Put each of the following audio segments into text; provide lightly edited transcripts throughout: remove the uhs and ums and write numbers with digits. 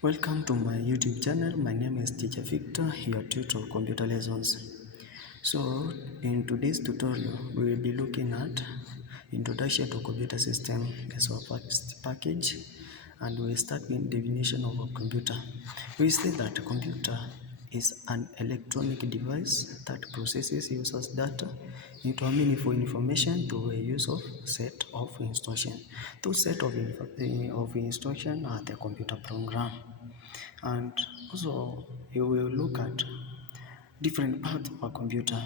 Welcome to my YouTube channel. My name is Teacher Victor, your tutor of computer lessons. So, in today's tutorial, we will be looking at introduction to computer system as our first package, and we will start with definition of a computer. We say that a computer is an electronic device that processes users' data into a meaningful information through a use of set of instructions. Those set of instructions are the computer program. And also you will look at different parts of a computer.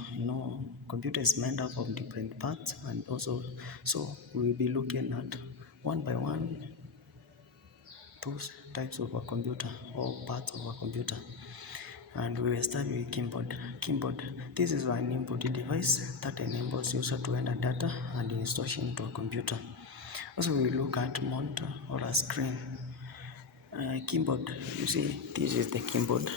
Computer is made up of different parts, and also so we will be looking at one by one those types of a computer or parts of a computer. And we will start with keyboard. Keyboard, this is an input device that enables user to enter data and instruction to a computer. Also we will look at monitor or a screen. Keyboard, you see, this is the keyboard,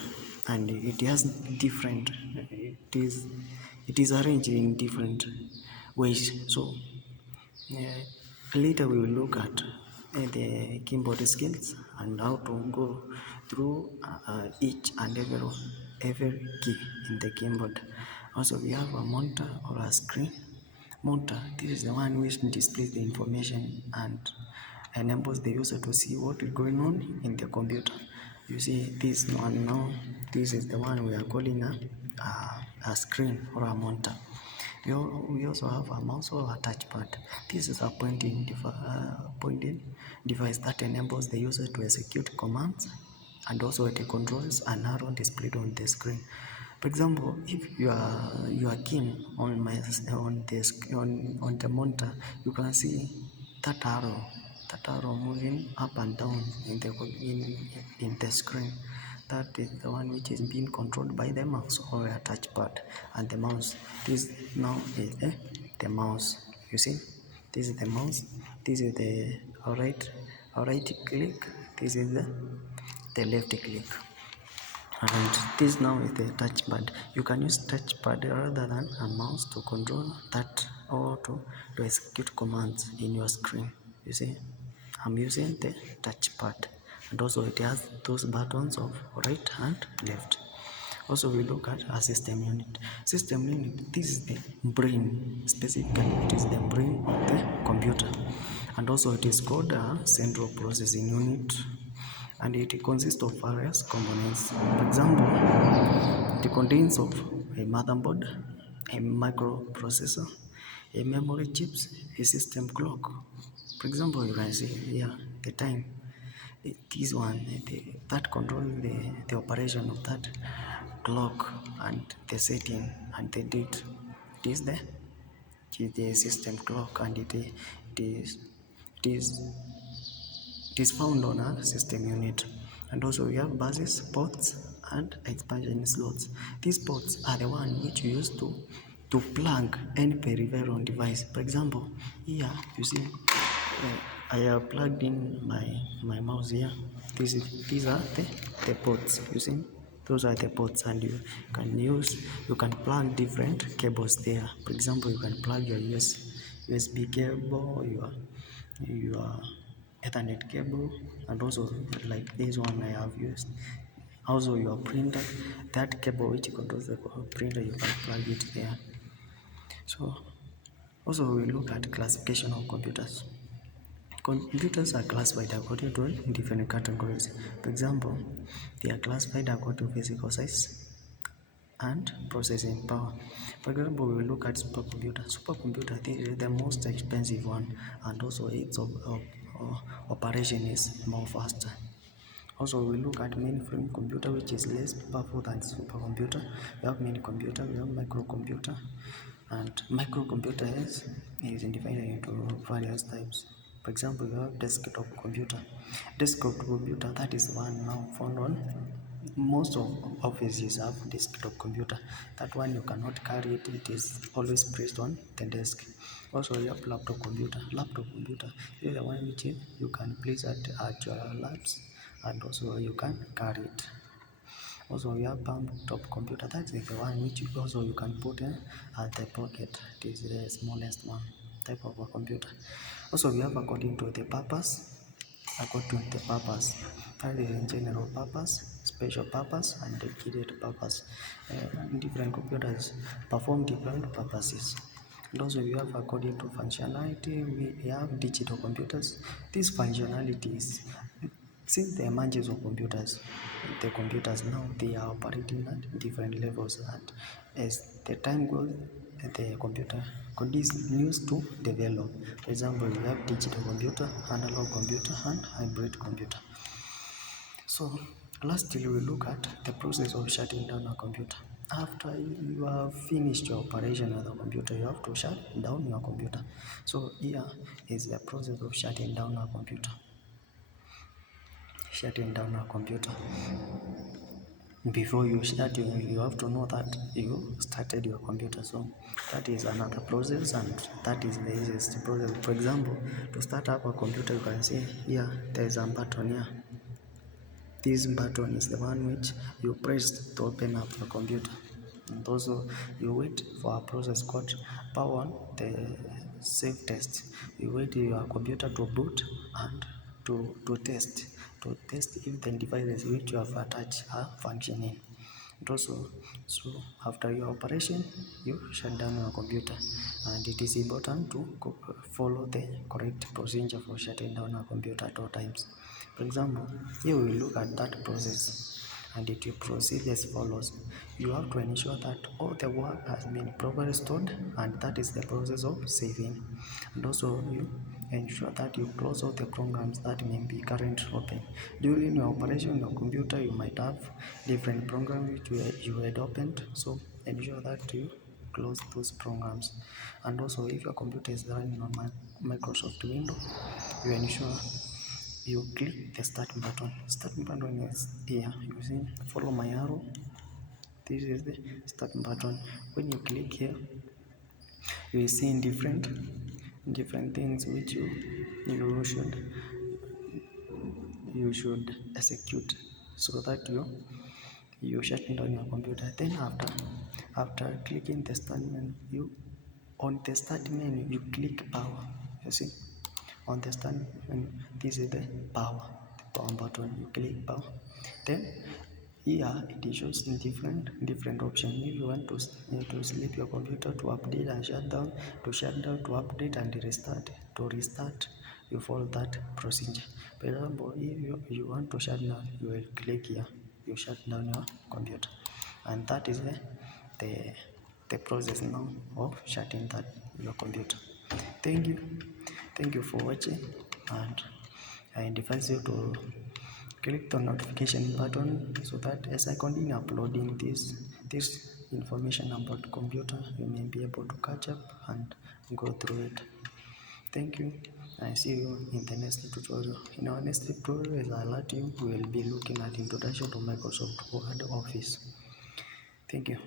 and it has different, it is arranged in different ways. So later we will look at the keyboard skills and how to go through each and every key in the keyboard. Also we have a monitor or a screen. Monitor, this is the one which displays the information and enables the user to see what is going on in the computer. You see this one now, this is the one we are calling a screen or a monitor. We also have a mouse or a touchpad. This is a pointing device that enables the user to execute commands, and also it controls an arrow displayed on the screen. For example, if you are keen on the monitor, you can see that arrow moving up and down in the screen. That is the one which is being controlled by the mouse or a touchpad. And the mouse, this now is the mouse. You see, this is the mouse. This is the right click. This is the left click. And this now is the touchpad. You can use touchpad rather than a mouse to control that or to execute commands in your screen. You see, I'm using the touchpad, and also it has those buttons of right and left. Also we look at a system unit. System unit, this is the brain. Specifically, it is the brain of the computer, and also it is called a central processing unit, and it consists of various components. For example, it contains of a motherboard, a microprocessor, a memory chips, a system clock. For example, you can see here the time. This one, that controls the operation of that clock and the setting and the date. It is the system clock, and it is found on a system unit. And also we have buses, ports, and expansion slots. These ports are the one which you use to plug any peripheral device. For example, here you see I have plugged in my mouse here. These are the ports. You see, those are the ports, and you can plug different cables there. For example, you can plug your USB cable, your Ethernet cable, and also like this one I have used. Also your printer, that cable which controls the printer, you can plug it there. So also we look at classification of computers. Computers are classified according to different categories. For example, they are classified according to physical size and processing power. For example, we will look at supercomputer. Supercomputer, this is the most expensive one, and also its operation is more faster. Also, we look at mainframe computer, which is less powerful than supercomputer. We have mini computer, we have microcomputer, and microcomputer is divided into various types. For example, we have desktop computer. Desktop computer, that is one now found on most of offices have desktop computer. That one you cannot carry it, it is always placed on the desk. Also you have laptop computer. Laptop computer is the one which you can place at your labs, and also you can carry it. Also we have palm top computer, that is the one which you can put at the pocket. It is the smallest one type of a computer. Also we have according to the purpose. according to the purpose. That is in general purpose, special purpose, and dedicated purpose. Different computers perform different purposes. And also we have according to functionality, we have digital computers. These functionalities, since the emergence of computers, the computers now they are operating at different levels, and as the time goes, the computer continues to develop. For example, we have digital computer, analog computer, and hybrid computer. So lastly, we look at the process of shutting down a computer. After you have finished your operation of the computer, you have to shut down your computer. So here is the process of shutting down a computer. Shutting down a computer. Before you start, you have to know that you started your computer. So that is another process, and that is the easiest process. For example, to start up a computer, you can see here there is a button here. This button is the one which you press to open up the computer. And also you wait for a process called power on, the save test. You wait your computer to boot and to test if the devices which you have attached are functioning. And also, so after your operation, you shut down your computer, and it is important to follow the correct procedure for shutting down a computer at all times. For example, here we look at that process, and it will proceed as follows. You have to ensure that all the work has been properly stored, and that is the process of saving. And also you ensure that you close all the programs that may be currently open. During your operation on your computer, you might have different programs which you had opened, so ensure that you close those programs. And also, if your computer is running on Microsoft Windows, you ensure you click the start button. Start button is here. You see, follow my arrow. This is the start button. When you click here, you will see different things which you should execute, so that you shut down your computer. Then after clicking the start menu, you on the start menu you click power. You see, on the start menu, this is the power button. You click power. Then here it shows different options. If you want to sleep your computer, to update and shut down, to update and restart, to restart, you follow that procedure. For example, if you want to shut down, you will click here, you shut down your computer, and that is the process now of shutting that your computer. Thank you for watching, and I advise you to click the notification button, so that as I continue uploading this information about computer, you may be able to catch up and go through it. Thank you. I see you in the next tutorial. In our next tutorial, as I alert you, we will be looking at introduction to Microsoft Word Office. Thank you.